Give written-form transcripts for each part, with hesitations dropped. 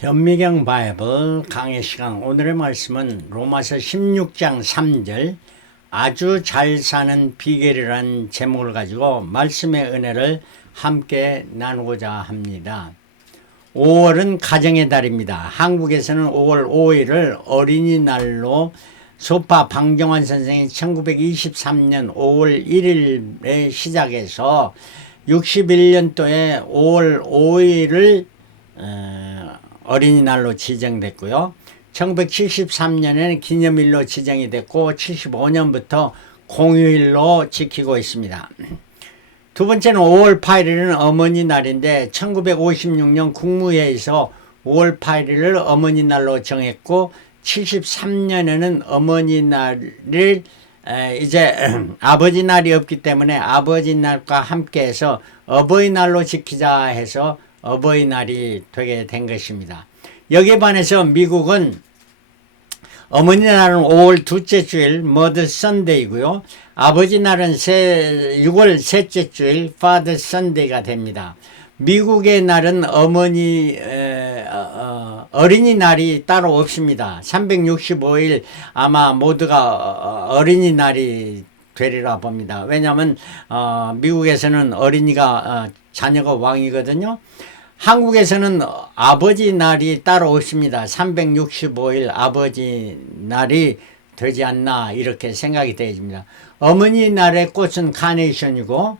현미경 바이블 강의 시간, 오늘의 말씀은 로마서 16장 3절 아주 잘 사는 비결이라는 제목을 가지고 말씀의 은혜를 함께 나누고자 합니다. 5월은 가정의 달입니다. 한국에서는 5월 5일을 어린이날로 소파 방정환 선생이 1923년 5월 1일에 시작해서 61년도에 5월 5일을 어린이날로 지정됐고요. 1973년에는 기념일로 지정이 됐고 75년부터 공휴일로 지키고 있습니다. 두 번째는 5월 8일은 어머니 날인데 1956년 국무회의에서 5월 8일을 어머니 날로 정했고 73년에는 어머니 날을 이제 아버지 날이 없기 때문에 아버지 날과 함께해서 어버이날로 지키자 해서 어버이날이 되게 된 것입니다. 여기에 반해서 미국은 어머니 날은 5월 둘째 주일 머더 선데이고요. 아버지 날은 6월 셋째 주일 파더 선데이가 됩니다. 미국의 날은 어린이날이 따로 없습니다. 365일 아마 모두가 어린이날이 되리라 봅니다. 왜냐하면 미국에서는 어린이가 자녀가 왕이거든요. 한국에서는 아버지 날이 따로 없습니다. 365일 아버지 날이 되지 않나 이렇게 생각이 되어집니다. 어머니 날의 꽃은 카네이션이고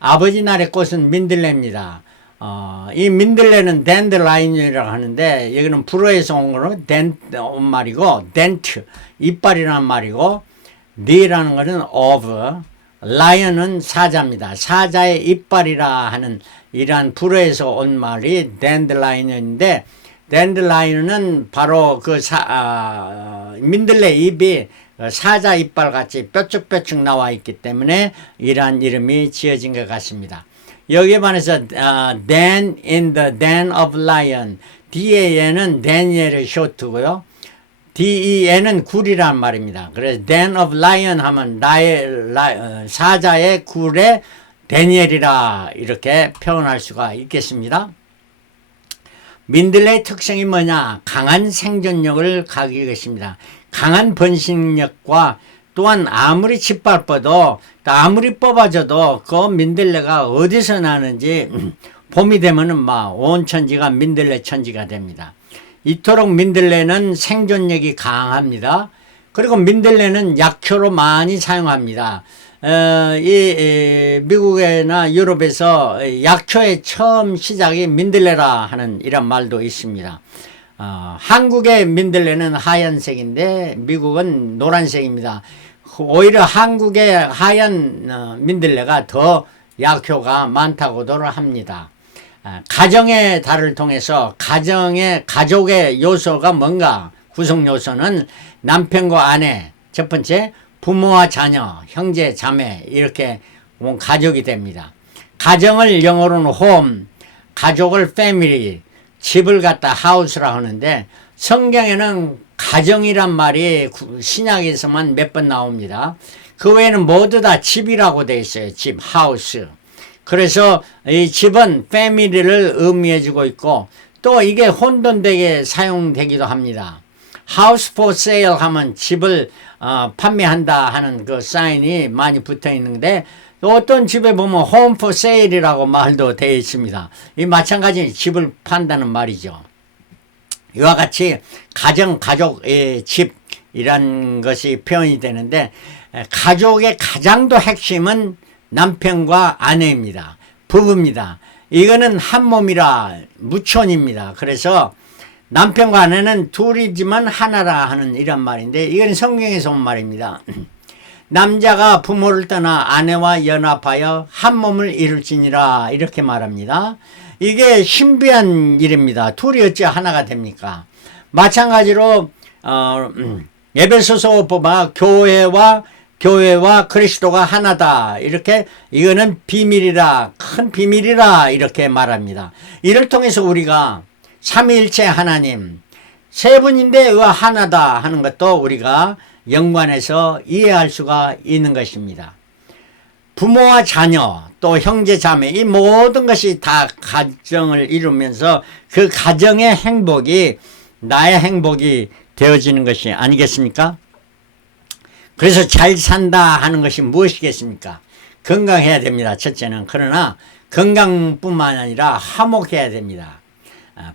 아버지 날의 꽃은 민들레입니다. 이 민들레는 댄드라인이라고 하는데 여기는 불어에서 온 거는 온 말이고 덴트 이빨이라는 말이고 니라는 것은 of 라이언은 사자입니다. 사자의 이빨이라 하는 이러한 불어에서 온 말이 댄드라인인데 댄드라인은 바로 그 민들레 잎이 사자 이빨 같이 뾰족뾰족 나와 있기 때문에 이러한 이름이 지어진 것 같습니다. 여기에 반해서 Dan in the Den of Lion, DAN은 다니엘의 쇼트고요. DEN은 굴이란 말입니다. 그래서 Den of Lion 하면 사자의 굴의 다니엘이라 이렇게 표현할 수가 있겠습니다. 민들레의 특성이 뭐냐? 강한 생존력을 가지고 있습니다. 강한 번식력과 또한 아무리 짓밟아도 아무리 뽑아줘도 그 민들레가 어디서 나는지 봄이 되면은 온 천지가 민들레 천지가 됩니다. 이토록 민들레는 생존력이 강합니다. 그리고 민들레는 약초로 많이 사용합니다. 미국이나 유럽에서 약초의 처음 시작이 민들레라 하는 이런 말도 있습니다. 한국의 민들레는 하얀색인데 미국은 노란색입니다. 오히려 한국의 하얀 민들레가 더 약효가 많다고도 합니다. 가정의 달을 통해서 가족의 요소가 뭔가? 구성 요소는 남편과 아내, 첫 번째 부모와 자녀, 형제, 자매 이렇게 가족이 됩니다. 가정을 영어로는 home, 가족을 family, 집을 갖다 house라고 하는데 성경에는 가정이란 말이 신약에서만 몇 번 나옵니다. 그 외에는 모두 다 집이라고 되어 있어요. 집, house. 그래서 이 집은 패밀리를 의미해주고 있고 또 이게 혼돈되게 사용되기도 합니다. House for sale 하면 집을 판매한다 하는 그 사인이 많이 붙어 있는데 어떤 집에 보면 Home for sale이라고 말도 되어 있습니다. 이 마찬가지 집을 판다는 말이죠. 이와 같이 가족의 집이란 것이 표현이 되는데 가족의 가장도 핵심은 남편과 아내입니다. 부부입니다. 이거는 한 몸이라 무촌입니다. 그래서 남편과 아내는 둘이지만 하나라 하는 이런 말인데 이건 성경에서 온 말입니다. 남자가 부모를 떠나 아내와 연합하여 한 몸을 이룰지니라 이렇게 말합니다. 이게 신비한 일입니다. 둘이 어찌 하나가 됩니까? 마찬가지로 에베소서 보면 교회와 그리스도가 하나다. 이렇게 이거는 비밀이라 큰 비밀이라 이렇게 말합니다. 이를 통해서 우리가 삼위일체 하나님 세 분인데 왜 하나다 하는 것도 우리가 연관해서 이해할 수가 있는 것입니다. 부모와 자녀 또 형제 자매 이 모든 것이 다 가정을 이루면서 그 가정의 행복이 나의 행복이 되어지는 것이 아니겠습니까? 그래서 잘 산다 하는 것이 무엇이겠습니까? 건강해야 됩니다. 첫째는. 그러나 건강뿐만 아니라 화목해야 됩니다.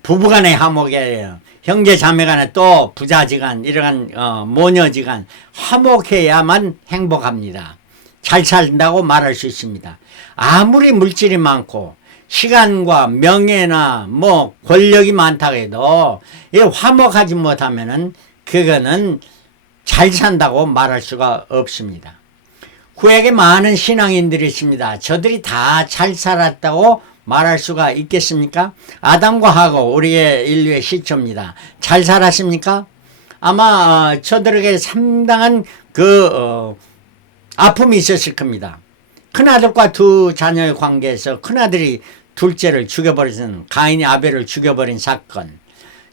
부부간에 화목해야 돼요. 형제 자매간에 또 부자지간 이러한 모녀지간 화목해야만 행복합니다. 잘 산다고 말할 수 있습니다. 아무리 물질이 많고 시간과 명예나 뭐 권력이 많다고 해도 이 화목하지 못하면은 그거는 잘 산다고 말할 수가 없습니다. 구약에 많은 신앙인들이 있습니다. 저들이 다 잘 살았다고 말할 수가 있겠습니까? 아담과 하고 우리의 인류의 시초입니다. 잘 살았습니까? 아마 저들에게 상당한 아픔이 있었을 겁니다. 큰아들과 두 자녀의 관계에서 큰아들이 둘째를 죽여버린 가인이 아벨을 죽여버린 사건,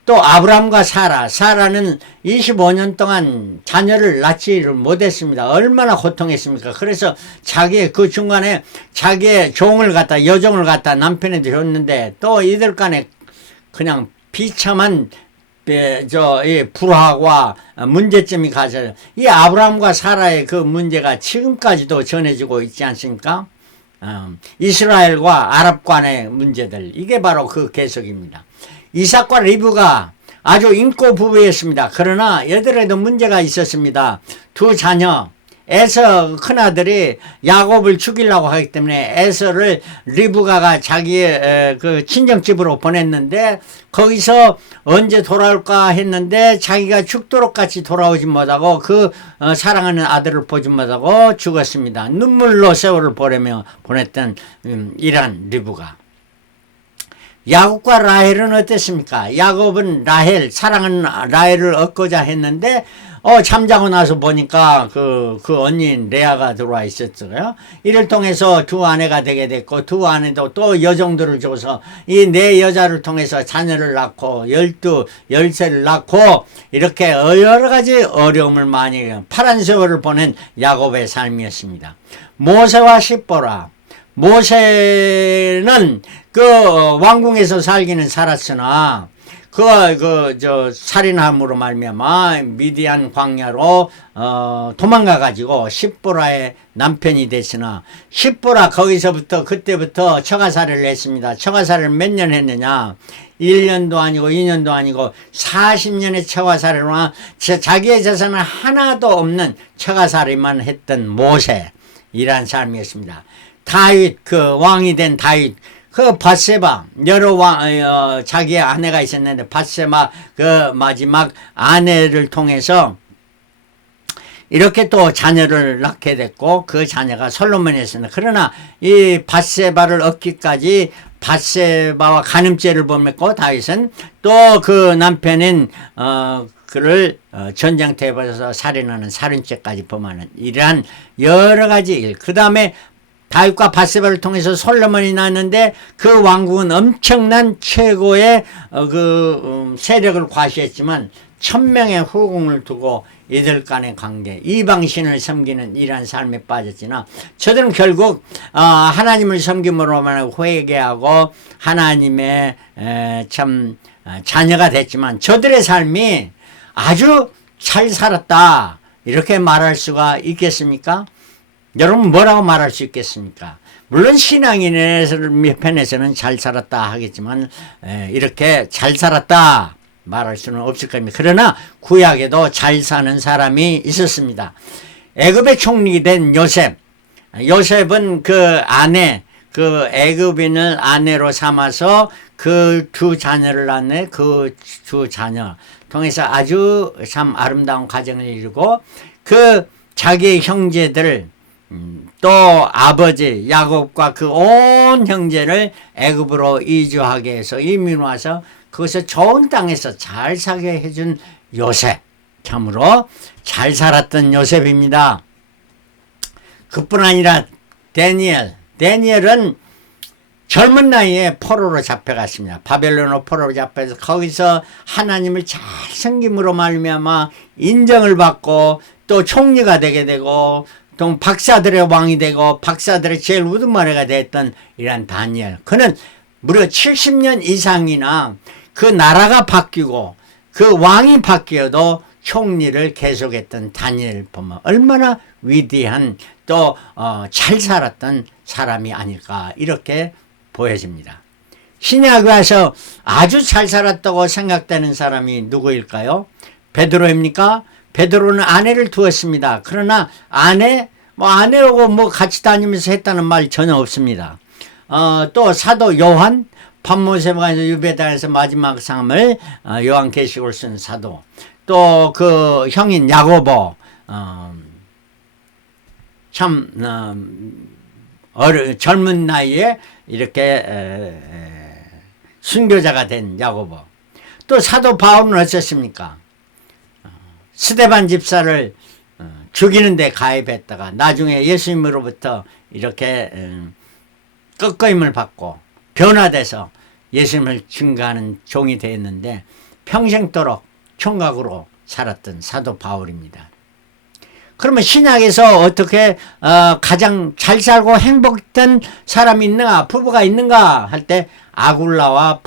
또 아브람과 사라는 25년 동안 자녀를 낳지를 못했습니다. 얼마나 고통했습니까? 그래서 자기의 그 중간에 자기의 여종을 갖다 남편에게 줬는데 또 이들 간에 그냥 비참한 불화와 문제점이 가서 이 아브람과 사라의 그 문제가 지금까지도 전해지고 있지 않습니까? 이스라엘과 아랍 간의 문제들, 이게 바로 그 계속입니다. 이삭과 리브가 아주 인고 부부였습니다. 그러나 얘들에도 문제가 있었습니다. 두 자녀, 에서 큰아들이 야곱을 죽이려고 하기 때문에 에서를 리브가가 자기의 그 친정집으로 보냈는데 거기서 언제 돌아올까 했는데 자기가 죽도록 같이 돌아오지 못하고 그 사랑하는 아들을 보지 못하고 죽었습니다. 눈물로 세월을 보냈던 이란 리브가. 야곱과 라헬은 어땠습니까? 야곱은 사랑하는 라헬을 얻고자 했는데 잠자고 나서 보니까 그 언니인 레아가 들어와 있었어요. 이를 통해서 두 아내가 되게 됐고, 두 아내도 또 여종들을 줘서 이 네 여자를 통해서 자녀를 낳고 13을 낳고 이렇게 여러 가지 어려움을 많이 파란 세월을 보낸 야곱의 삶이었습니다. 모세와 십보라. 모세는 왕궁에서 살기는 살았으나 살인함으로 말미암아 미디안 광야로 도망가 가지고 십보라의 남편이 됐으나 십보라 그때부터 처가살이를 했습니다. 처가살이를 몇 년 했느냐? 1년도 아니고 2년도 아니고 40년의 처가살이로 자기의 재산은 하나도 없는 처가살이만 했던 모세이란 사람이었습니다. 다윗, 왕이 된 다윗, 밧세바, 자기의 아내가 있었는데, 밧세바, 마지막 아내를 통해서 이렇게 또 자녀를 낳게 됐고, 그 자녀가 솔로몬이었습니다. 그러나 이 밧세바를 얻기까지 밧세바와 간음죄를 범했고, 다윗은 또 그 남편인, 그를 전장터에 벌여서 살인하는 살인죄까지 범하는 이러한 여러 가지 일. 그 다음에 다윗과 밧세바를 통해서 솔로몬이 낳았는데 그 왕국은 엄청난 최고의 세력을 과시했지만 1000명의 후궁을 두고 이들 간의 관계, 이방신을 섬기는 이러한 삶에 빠졌지나 저들은 결국 하나님을 섬김으로만 회개하고 하나님의 자녀가 됐지만 저들의 삶이 아주 잘 살았다 이렇게 말할 수가 있겠습니까? 여러분 뭐라고 말할 수 있겠습니까? 물론 신앙인의 편에서는 잘 살았다 하겠지만 이렇게 잘 살았다 말할 수는 없을 겁니다. 그러나 구약에도 잘 사는 사람이 있었습니다. 애굽의 총리가 된 요셉은 애굽인을 아내로 삼아서 그 두 자녀를 낳네. 그 두 자녀 통해서 아주 참 아름다운 가정을 이루고 자기의 형제들 또 아버지 야곱과 그 온 형제를 애굽으로 이주하게 해서 이민 와서 거기서 좋은 땅에서 잘 살게 해준 요셉, 참으로 잘 살았던 요셉입니다. 그뿐 아니라 다니엘은 젊은 나이에 포로로 잡혀갔습니다. 바벨론으로 포로로 잡혀서 거기서 하나님을 잘 섬김으로 말미암아 인정을 받고 또 총리가 되게 되고 또 박사들의 왕이 되고 박사들의 제일 우두머리가 됐던 이런 다니엘. 그는 무려 70년 이상이나 그 나라가 바뀌고 그 왕이 바뀌어도 총리를 계속했던 다니엘 보면 얼마나 위대한 또 잘 살았던 사람이 아닐까 이렇게 보여집니다. 신약에 와서 아주 잘 살았다고 생각되는 사람이 누구일까요? 베드로입니까? 베드로는 아내를 두었습니다. 그러나 아내하고 같이 다니면서 했다는 말 전혀 없습니다. 또 사도 요한, 반모세바에서 유배당에서 마지막 삶을 요한계시록을 쓴 사도, 또 그 형인 야고보, 젊은 나이에 이렇게 순교자가 된 야고보. 또 사도 바울은 어땠습니까? 스데반 집사를 죽이는데 가입했다가 나중에 예수님으로부터 이렇게 꺾임을 받고 변화돼서 예수님을 증거하는 종이 되었는데 평생도록 총각으로 살았던 사도 바울입니다. 그러면 신약에서 어떻게 가장 잘 살고 행복했던 사람이 있는가, 부부가 있는가 할 때 아굴라와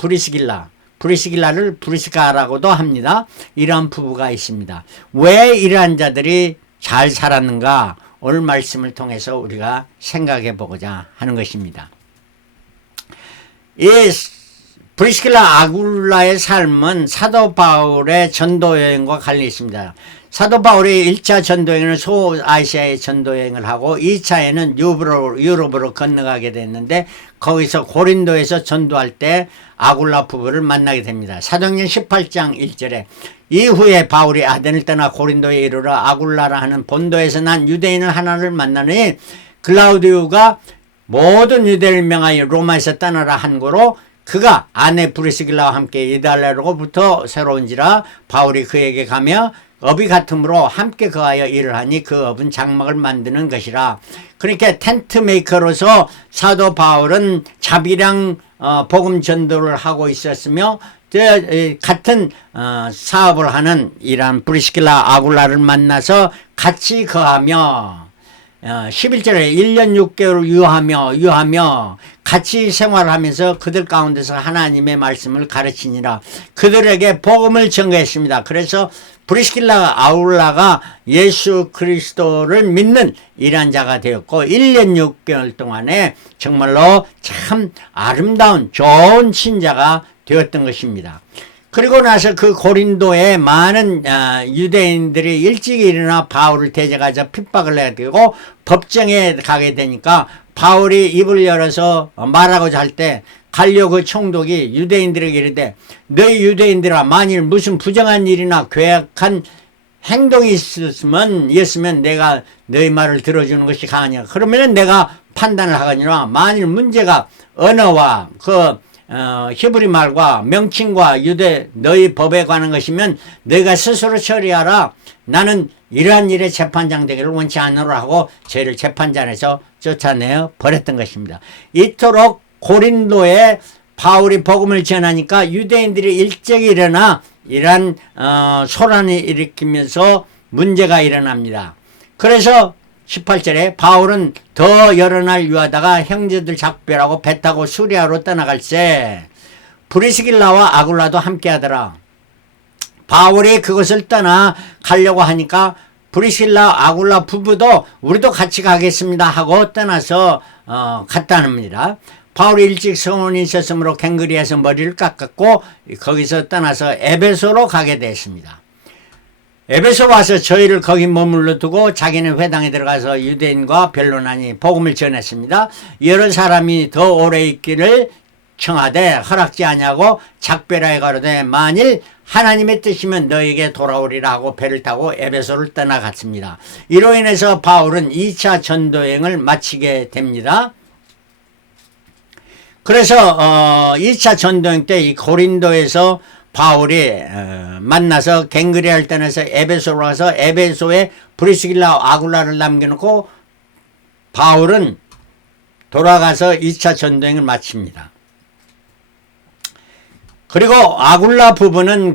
브리스길라를 브리스가라고도 합니다. 이러한 부부가 있습니다. 왜 이러한 자들이 잘 살았는가 오늘 말씀을 통해서 우리가 생각해 보고자 하는 것입니다. 이 브리스길라 아굴라의 삶은 사도 바울의 전도 여행과 관련이 있습니다. 사도 바울이 1차 전도여행은 소아시아의 전도여행을 하고 2차에는 유럽으로 건너가게 됐는데 거기서 고린도에서 전도할 때 아굴라 부부를 만나게 됩니다. 사도행전 18장 1절에 이후에 바울이 아덴을 떠나 고린도에 이르러 아굴라라 하는 본도에서 난 유대인을 하나를 만나니 글라우디우가 모든 유대인을 명하여 로마에서 떠나라 한 거로 그가 아내 브리스길라와 함께 이달레로부터 새로운지라 바울이 그에게 가며 업이 같으므로 함께 거하여 일을 하니 그 업은 장막을 만드는 것이라. 그러니까 텐트 메이커로서 사도 바울은 자비랑 복음 전도를 하고 있었으며 같은 사업을 하는 이란 브리스길라 아굴라를 만나서 같이 거하며 11절에 1년 6개월 유하며 같이 생활하면서 그들 가운데서 하나님의 말씀을 가르치니라. 그들에게 복음을 전가했습니다. 그래서 브리스길라 아굴라가 예수 그리스도를 믿는 이란 자가 되었고 1년 6개월 동안에 정말로 참 아름다운 좋은 신자가 되었던 것입니다. 그리고 나서 그 고린도에 많은 유대인들이 일찍 일어나 바울을 대적하자 핍박을 해야 되고 법정에 가게 되니까 바울이 입을 열어서 말하고자 할 때 갈려 그 총독이 유대인들에게 이르되 너희 유대인들아 만일 무슨 부정한 일이나 괴악한 행동이 있었으면 내가 너희 말을 들어주는 것이 가하냐. 그러면은 내가 판단을 하거니와 만일 문제가 언어와 히브리 말과 명칭과 유대 너희 법에 관한 것이면 너희가 스스로 처리하라. 나는 이러한 일에 재판장 되기를 원치 않으라 하고 저희를 재판장에서 쫓아내어 버렸던 것입니다. 이토록 고린도에 바울이 복음을 전하니까 유대인들이 일찍 일어나 이러한 소란을 일으키면서 문제가 일어납니다. 그래서 18절에 바울은 더 여러 날 유하다가 형제들 작별하고 배 타고 수리아로 떠나갈새 브리스길라와 아굴라도 함께하더라. 바울이 그것을 떠나 가려고 하니까 브리스길라 아굴라 부부도 우리도 같이 가겠습니다 하고 떠나서 갔다합니다. 바울이 일찍 성원이 있었으므로 갱그리에서 머리를 깎았고 거기서 떠나서 에베소로 가게 됐습니다. 에베소 와서 저희를 거기 머물러 두고 자기는 회당에 들어가서 유대인과 변론하니 복음을 전했습니다. 여러 사람이 더 오래 있기를 청하되 허락지 아니하고 작별하여 가로되 만일 하나님의 뜻이면 너에게 돌아오리라 하고 배를 타고 에베소를 떠나갔습니다. 이로 인해서 바울은 2차 전도여행을 마치게 됩니다. 그래서 2차 전도여행 때 이 고린도에서 바울이 만나서 갱그리아를 떠나서 에베소로 가서 에베소에 브리스길라 아굴라를 남겨놓고 바울은 돌아가서 2차 전도여행을 마칩니다. 그리고 아굴라 부부는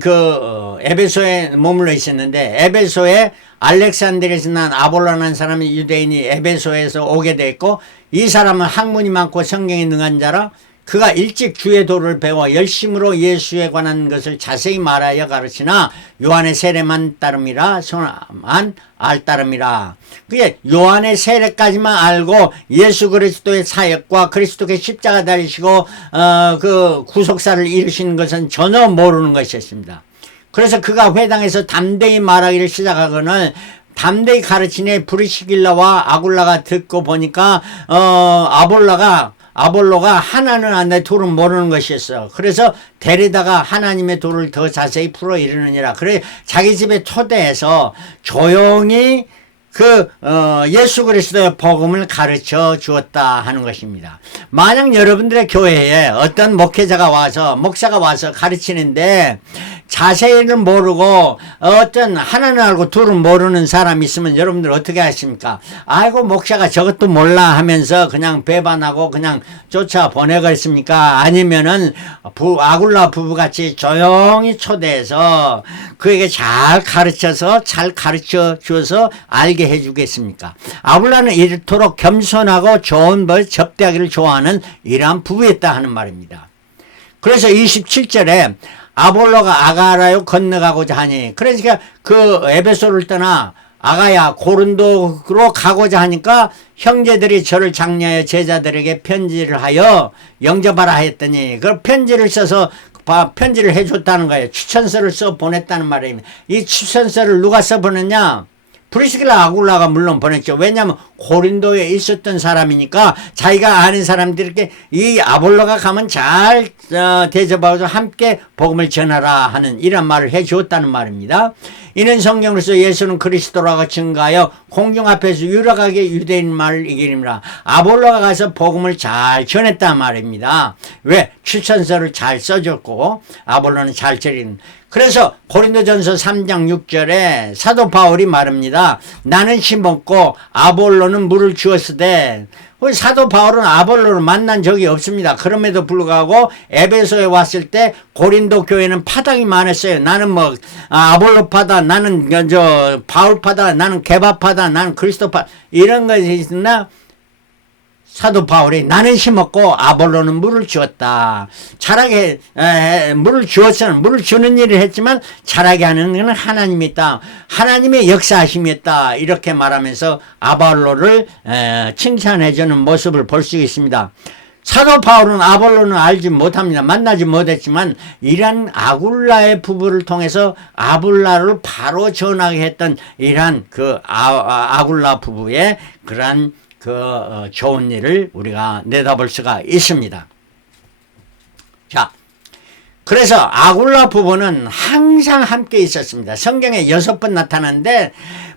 에베소에 머물러 있었는데 에베소에 알렉산드리아에서 난 아볼로라는 사람이 유대인이 에베소에서 오게 됐고 이 사람은 학문이 많고 성경에 능한 자라 그가 일찍 주의 도를 배워 열심으로 예수에 관한 것을 자세히 말하여 가르치나 요한의 세례만 따름이라 손만 알 따름이라. 그게 요한의 세례까지만 알고 예수 그리스도의 사역과 그리스도께 십자가 달리시고 그 구속사를 이루신 것은 전혀 모르는 것이었습니다. 그래서 그가 회당에서 담대히 말하기를 시작하거늘 담대히 가르치니 브리스길라와 아굴라가 듣고 보니까 아볼로가 하나는 안데 둘은 모르는 것이었어. 그래서 데리다가 하나님의 도를 더 자세히 풀어 이르느니라. 그래 자기 집에 초대해서 조용히 예수 그리스도의 복음을 가르쳐 주었다 하는 것입니다. 만약 여러분들의 교회에 어떤 목사가 와서 가르치는데 자세히는 모르고 어떤 하나는 알고 둘은 모르는 사람이 있으면 여러분들 어떻게 하십니까? 아이고 목사가 저것도 몰라 하면서 그냥 배반하고 그냥 쫓아 보내겠습니까? 아니면은 아굴라 부부같이 조용히 초대해서 그에게 잘 가르쳐 주어서 알게 해주겠습니까? 아굴라는 이토록 겸손하고 좋은 접대하기를 좋아하는 이러한 부부였다 하는 말입니다. 그래서 27절에 아볼로가 아가라로 건너가고자 하니, 그러니까 그 에베소를 떠나 아가야 고린도로 가고자 하니까 형제들이 저를 장려하여 제자들에게 편지를 하여 영접하라 했더니 그 편지를 써서 편지를 해줬다는 거예요. 추천서를 써 보냈다는 말입니다. 이 추천서를 누가 써 보냈냐? 브리스길라 아굴라가 물론 보냈죠. 왜냐하면 고린도에 있었던 사람이니까 자기가 아는 사람들에게 이 아볼로가 가면 잘 대접하고 함께 복음을 전하라 하는 이런 말을 해 주었다는 말입니다. 이는 성경으로서 예수는 그리스도라고 증거하여 공중 앞에서 유력하게 유대인 말을 이기리라. 아볼로가 가서 복음을 잘 전했단 말입니다. 왜? 추천서를 잘 써줬고 아볼로는 잘 전했는. 그래서 고린도전서 3장 6절에 사도 바울이 말합니다. 나는 심었고 아볼로는 물을 주었으되, 사도 바울은 아볼로를 만난 적이 없습니다. 그럼에도 불구하고 에베소에 왔을 때 고린도 교회는 파당이 많았어요. 나는 아볼로 파다, 나는 바울 파다, 나는 게바 파다, 나는 그리스도 파다 이런 것이 있으나 사도 바울이 나는 심었고 아볼로는 물을 주었다. 자라게 물을 주었으면 물을 주는 일을 했지만 자라게 하는 것은 하나님이 있다. 하나님의 역사하심이 있다. 이렇게 말하면서 아볼로를 칭찬해 주는 모습을 볼 수 있습니다. 사도 바울은 아볼로는 알지 못합니다. 만나지 못했지만 이러한 아굴라의 부부를 통해서 아볼로를 바로 전하게 했던 이러한 아굴라 부부의 그러한 좋은 일을 우리가 내다볼 수가 있습니다. 자, 그래서 아굴라 부부는 항상 함께 있었습니다. 성경에 6번 나타나는데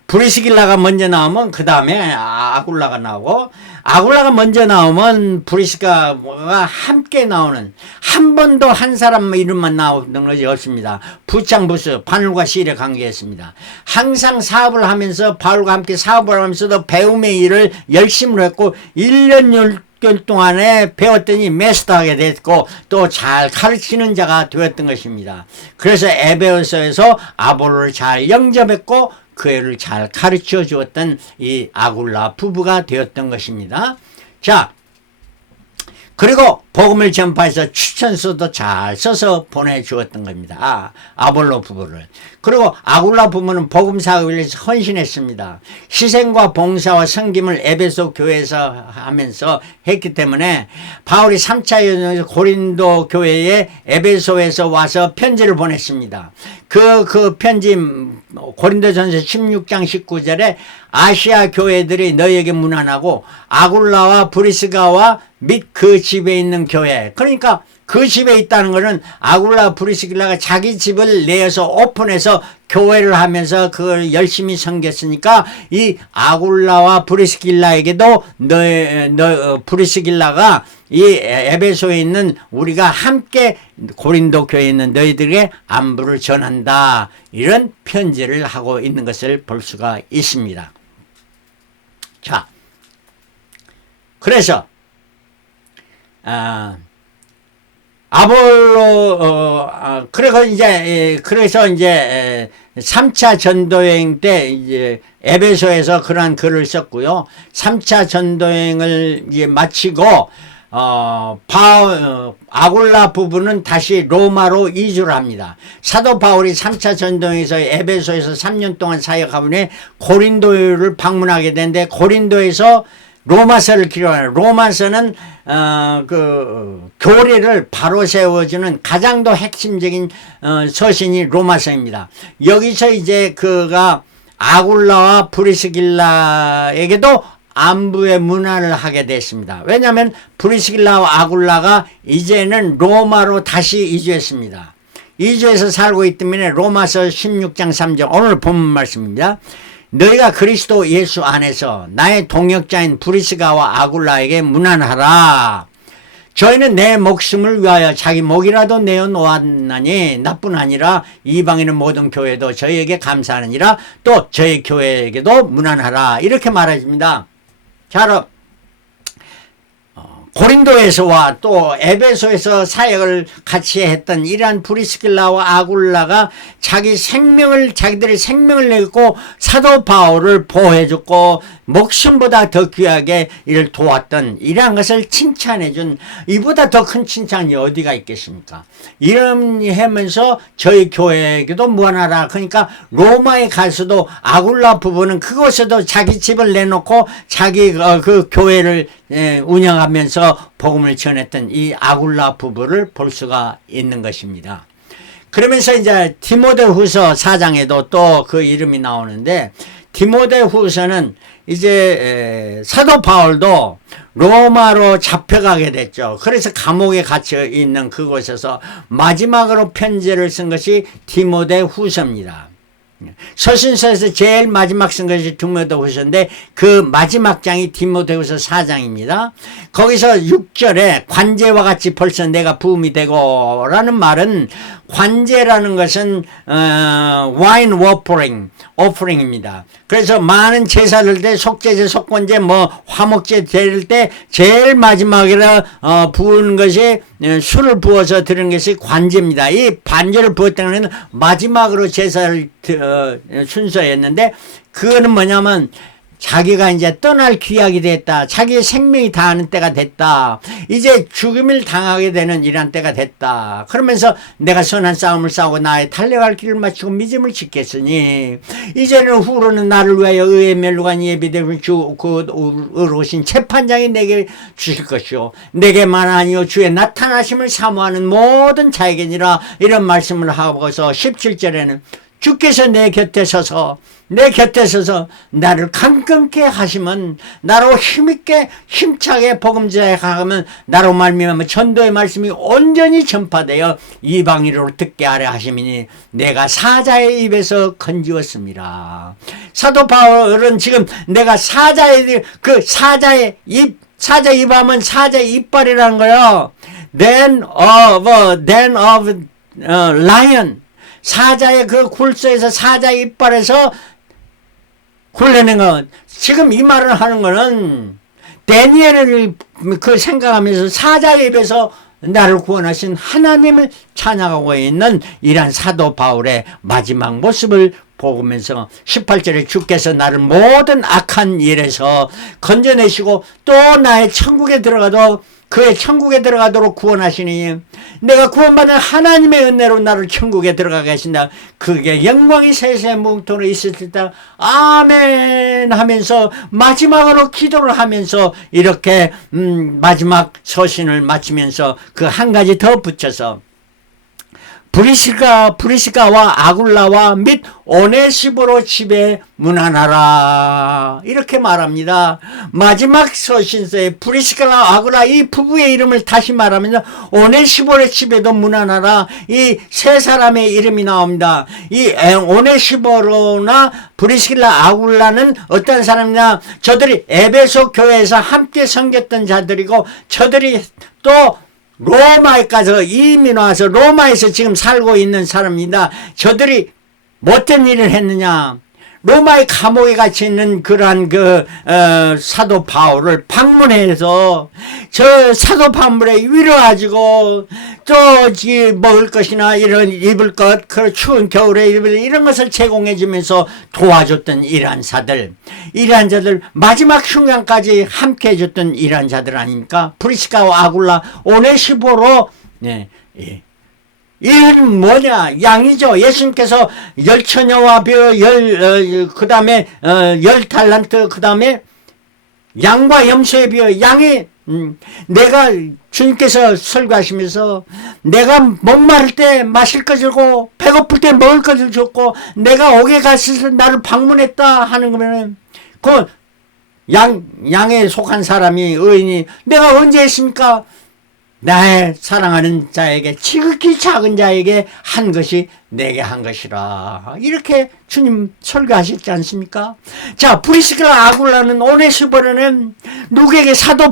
브리스길라가 먼저 나오면 그 다음에 아굴라가 나오고, 아굴라가 먼저 나오면 브리스가가 함께 나오는, 한 번도 한 사람 이름만 나오는 것이 없습니다. 부창부수 바울과 실의 관계였습니다. 항상 사업을 하면서 바울과 함께 사업을 하면서도 배움의 일을 열심히 했고 1년 6개월 동안에 배웠더니 메스터하게 됐고 또 잘 가르치는 자가 되었던 것입니다. 그래서 에베소에서 아볼로를 잘 영접했고 그 애를 잘 가르쳐 주었던 이 아굴라 부부가 되었던 것입니다. 자, 그리고 복음을 전파해서 추천서도 잘 써서 보내주었던 겁니다. 아볼로 부부를. 그리고 아굴라 부부는 복음 사역을 위해서 헌신했습니다. 희생과 봉사와 섬김을 에베소 교회에서 하면서 했기 때문에 바울이 3차 여정에서 고린도 교회에 에베소에서 와서 편지를 보냈습니다. 그 편지 고린도전서 16장 19절에 아시아 교회들이 너희에게 문안하고 아굴라와 브리스가와 및 그 집에 있는 교회, 그러니까 그 집에 있다는 것은 아굴라 브리스길라가 자기 집을 내어서 오픈해서 교회를 하면서 그걸 열심히 섬겼으니까 이 아굴라와 브리스길라에게도 브리스길라가 이 에베소에 있는 우리가 함께 고린도 교회에 있는 너희들에게 안부를 전한다, 이런 편지를 하고 있는 것을 볼 수가 있습니다. 자, 그래서 그래서 이제 3차 전도여행 때 이제 에베소에서 그러한 글을 썼고요. 3차 전도여행을 이제 마치고 아굴라 부부는 다시 로마로 이주를 합니다. 사도 바울이 3차 전도여행에서 에베소에서 3년 동안 사역하고 고린도를 방문하게 되는데, 고린도에서 로마서를 기록하는, 로마서는 교리를 바로 세워주는 가장 더 핵심적인 서신이 로마서입니다. 여기서 이제 그가 아굴라와 브리스길라에게도 안부의 문안을 하게 됐습니다. 왜냐하면 브리스길라와 아굴라가 이제는 로마로 다시 이주했습니다. 이주해서 살고 있기 때문에 로마서 16장 3절 오늘 본문 말씀입니다. 너희가 그리스도 예수 안에서 나의 동역자인 브리스가와 아굴라에게 문안하라. 저희는 내 목숨을 위하여 자기 목이라도 내어놓았나니 나뿐 아니라 이방인의 모든 교회도 저희에게 감사하느니라. 또 저희 교회에게도 문안하라. 이렇게 말해줍니다. 자, 그럼 고린도에서와 또 에베소에서 사역을 같이 했던 이러한 브리스길라와 아굴라가 자기들의 생명을 내고 사도 바울을 보호해줬고 목숨보다 더 귀하게 이를 도왔던 이러한 것을 칭찬해준, 이보다 더 큰 칭찬이 어디가 있겠습니까? 이러면서 저희 교회에게도 무한하라. 그러니까 로마에 가서도 아굴라 부부는 그곳에도 자기 집을 내놓고 자기 그 교회를 운영하면서 복음을 전했던 이 아굴라 부부를 볼 수가 있는 것입니다. 그러면서 이제 디모데후서 4장에도 또 그 이름이 나오는데, 디모데후서는 이제 사도 바울도 로마로 잡혀가게 됐죠. 그래서 감옥에 갇혀 있는 그곳에서 마지막으로 편지를 쓴 것이 디모데후서입니다. 서신서에서 제일 마지막 쓴 것이 디모데후서인데 그 마지막 장이 디모데후서 4장입니다. 거기서 6절에 관제와 같이 벌써 내가 부음이 되고 라는 말은, 관제라는 것은 와인 오퍼링입니다. 그래서 많은 제사를 때 속죄제, 속건제, 화목제 드릴 때 제일 마지막에 부은 것이 술을 부어서 드리는 것이 관제입니다. 이 반제를 부었다는 것은 마지막으로 제사를 순서였는데, 그거는 뭐냐면 자기가 이제 떠날 기약이 됐다. 자기의 생명이 다하는 때가 됐다. 이제 죽음을 당하게 되는 이런 때가 됐다. 그러면서 내가 선한 싸움을 싸우고 나의 달려갈 길을 마치고 믿음을 지켰으니 이제는 후로는 나를 위하여 의의 멸류관이 예비되고 주 의로우신 재판장이 내게 주실 것이요 내게만 아니요 주의 나타나심을 사모하는 모든 자에게니라. 이런 말씀을 하고서 17절에는 주께서 내 곁에 서서 나를 강건케 하시면, 나로 힘있게 힘차게 복음전에 가면 나로 말미암아 전도의 말씀이 온전히 전파되어 이방인으로 듣게 하려 하심이니 내가 사자의 입에서 건지었습니다. 사도 바울은 지금 내가 사자의 입하면 사자의 이빨이라는 거예요. then of lion, 사자의 그 굴소에서, 사자의 이빨에서 굴려낸 것. 지금 이 말을 하는 거는 다니엘을 생각하면서 사자의 입에서 나를 구원하신 하나님을 찬양하고 있는 이러한 사도 바울의 마지막 모습을 보면서 18절에 주께서 나를 모든 악한 일에서 건져내시고 또 나의 천국에 들어가도 그의 천국에 들어가도록 구원하시니 내가 구원받은 하나님의 은혜로 나를 천국에 들어가게 하신다. 그게 영광이 세세 뭉토로 있을 때 아멘 하면서 마지막으로 기도를 하면서 이렇게 마지막 서신을 마치면서 그 한 가지 더 붙여서 브리스가와 아굴라와 및 오네시보로 집에 문안하라. 이렇게 말합니다. 마지막 서신서에 브리스가와 아굴라 이 부부의 이름을 다시 말하면서 오네시보의 집에도 문안하라. 이 세 사람의 이름이 나옵니다. 이 오네시보로나 브리스길라, 아굴라는 어떤 사람이냐? 저들이 에베소 교회에서 함께 섬겼던 자들이고, 저들이 또 로마에까지 이민 와서 로마에서 지금 살고 있는 사람입니다. 저들이 못된 일을 했느냐? 로마의 감옥에 갇혀 있는 그러한 사도 바울을 방문해서 저 사도 바울의 위로가지고 또 먹을 것이나 이런 입을 것, 그 추운 겨울에 이런 것을 제공해 주면서 도와줬던 이러한 자들 마지막 순간까지 함께 해줬던 이러한 자들 아닙니까? 프리스카와 아굴라, 오네시보로. 네, 예. 이는 뭐냐? 양이죠. 예수님께서 10처녀와 그 다음에 10달란트, 그 다음에 양과 염소에 비어 양이, 내가 주님께서 설교하시면서 내가 목마를 때 마실 것을 주고 배고플 때 먹을 것을 줬고 내가 옥에 갔을 때 나를 방문했다 하는 거면은 그 양에 속한 사람이, 의인이 내가 언제 했습니까? 나의 사랑하는 자에게, 지극히 작은 자에게 한 것이 내게 한 것이라. 이렇게 주님 설교하셨지 않습니까? 자, 브리스길라 아굴라는 오네시보르는 누구에게? 사도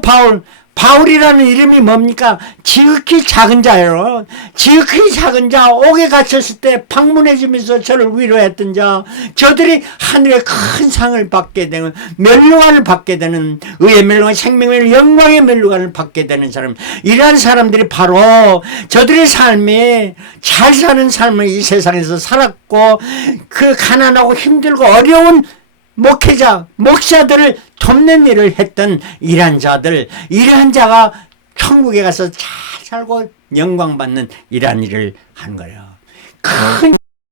바울이라는 이름이 뭡니까? 지극히 작은 자예요. 지극히 작은 자, 옥에 갇혔을 때 방문해 주면서 저를 위로했던 자, 저들이 하늘의 큰 상을 받게 되는, 멸류관을 받게 되는, 의의 멸류관, 생명의 영광의 멸류관을 받게 되는 사람, 이러한 사람들이 바로 저들의 삶에 잘 사는 삶을 이 세상에서 살았고, 그 가난하고 힘들고 어려운 목회자, 목사들을 돕는 일을 했던 이러한 자들, 이러한 자가 천국에 가서 잘 살고 영광받는 이러한 일을 한 거예요. 큰